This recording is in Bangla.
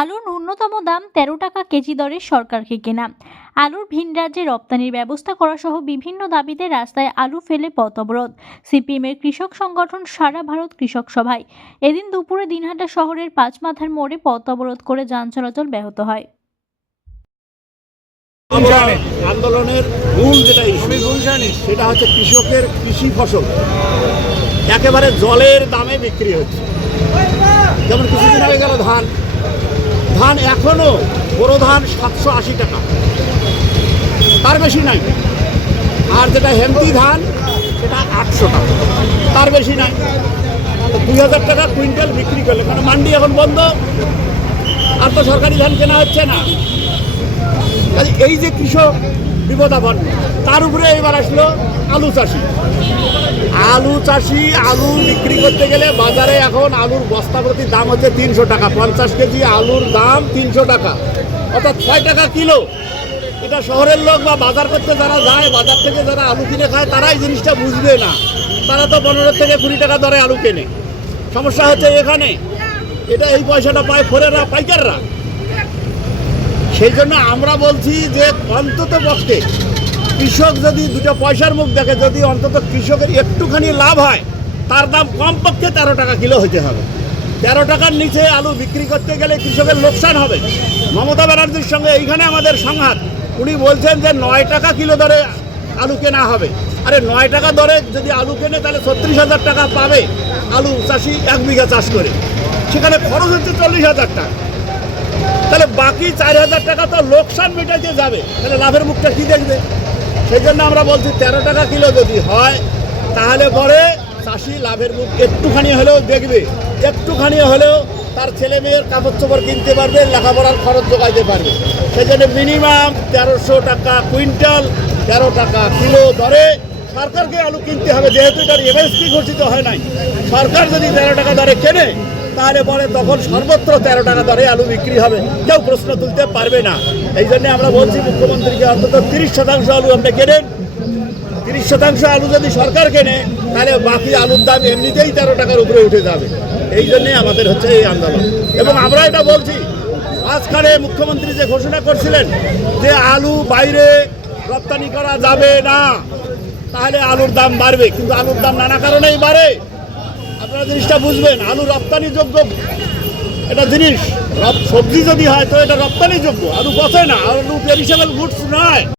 আলুর ন্যূনতম দাম তেরো টাকা কেজি দরে সরকারকে কেনা। আলুর ভিন রাজ্যে রপ্তানির ব্যবস্থা করা সহ বিভিন্ন দাবিতে রাস্তায় আলু ফেলে পথ অবরোধ। সিপিএমের কৃষক সংগঠন সারা ভারত কৃষক সভায়। এদিন দুপুরে দিনহাটা শহরের পাঁচমাথার মোড়ে পথ অবরোধ করে যান চলাচল ব্যাহত হয়। আন্দোলনের মূল যেটা সেটা হচ্ছে কৃষকের কৃষি ফসল। একেবারে জলের দামে বিক্রি হচ্ছে। যেমন কিছুদিন আগে গেল ধান। ধান এখনও বড় ধান সাতশো আশি টাকা। তার বেশি নাই। আর যেটা হেমতি ধান, সেটা আটশো টাকা। তার বেশি নাই। দুই হাজার টাকা কুইন্টাল বিক্রি করলে, কারণ মান্ডি এখন বন্ধ, আর তো সরকারি ধান কেনা হচ্ছে না। এই যে কৃষক বিপদাপন্ন তার উপরে এবার আসলো আলু চাষি। আলু চাষি, আলু বিক্রি করতে গেলে বাজারে এখন আলুর বস্তা প্রতি দাম হচ্ছে তিনশো টাকা। পঞ্চাশ কেজি আলুর দাম তিনশো টাকা। অর্থাৎ ছয় টাকা কিলো। এটা শহরের লোক বা বাজার করতে যারা যায়, বাজার থেকে যারা আলু কিনে খায়, তারাই জিনিসটা বুঝবে না। তারা তো পনেরো থেকে কুড়ি টাকা দরে আলু কেনে। সমস্যা হচ্ছে এখানে। এটা এই পয়সাটা পায় ফোরেরা, পাইকাররা। সেই জন্য আমরা বলছি যে অন্তত পক্ষে কৃষক যদি দুটো পয়সার মুখ দেখে, যদি অন্তত কৃষকের একটুখানি লাভ হয়, তার দাম কমপক্ষে তেরো টাকা কিলো হতে হবে। তেরো টাকার নিচে আলু বিক্রি করতে গেলে কৃষকের লোকসান হবে। মমতা ব্যানার্জির সঙ্গে এইখানে আমাদের সংঘাত। উনি বলছেন যে নয় টাকা কিলো দরে আলু কেনা হবে। আরে নয় টাকা দরে যদি আলু কেনে, তাহলে ছত্রিশ হাজার টাকা পাবে আলু চাষি এক বিঘা চাষ করে। সেখানে খরচ হচ্ছে চল্লিশ হাজার টাকা। তাহলে বাকি চার হাজার টাকা তো লোকসান মেটাইতে যাবে। তাহলে লাভের মুখটা কি দেখবে? সেই জন্য আমরা বলছি, তেরো টাকা কিলো যদি হয়, তাহলে পরে চাষি লাভের মুখ একটুখানি হলেও দেখবে। একটুখানি হলেও তার ছেলে মেয়ের কাপড় চোপড় কিনতে পারবে, লেখাপড়ার খরচ জোগাইতে পারবে। সেই জন্য মিনিমাম তেরোশো টাকা কুইন্টাল, তেরো টাকা কিলো দরে সরকারকে আলু কিনতে হবে। যেহেতু এটার এমএসপি ঘোষিত হয় নাই। সরকার যদি তেরো টাকা দরে কেনে, তাহলে পরে তখন সর্বত্র তেরো টাকা দরে আলু বিক্রি হবে। কেউ প্রশ্ন তুলতে পারবে না। এই জন্য আমরা বলছি, মুখ্যমন্ত্রীকে অন্তত তিরিশ শতাংশ আলু আপনি কেনেন? তিরিশ শতাংশ আলু যদি সরকার কেনে, তাহলে বাকি আলুর দাম এমনিতেই তেরো টাকার উপরে উঠে যাবে। এই জন্যে আমাদের হচ্ছে এই আন্দোলন। এবং আমরা এটা বলছি, মাঝখানে মুখ্যমন্ত্রী যে ঘোষণা করছিলেন যে আলু বাইরে রপ্তানি করা যাবে না, তাহলে আলুর দাম বাড়বে। কিন্তু আলুর দাম নানা কারণেই বাড়ে। আপনারা জিনিসটা বুঝবেন, আলু রপ্তানিযোগ্য এটা জিনিস। সবজি যদি হয় তো এটা রপ্তানিযোগ্য। আলু পচে না। আলু পেরিসেবল গুডস নয়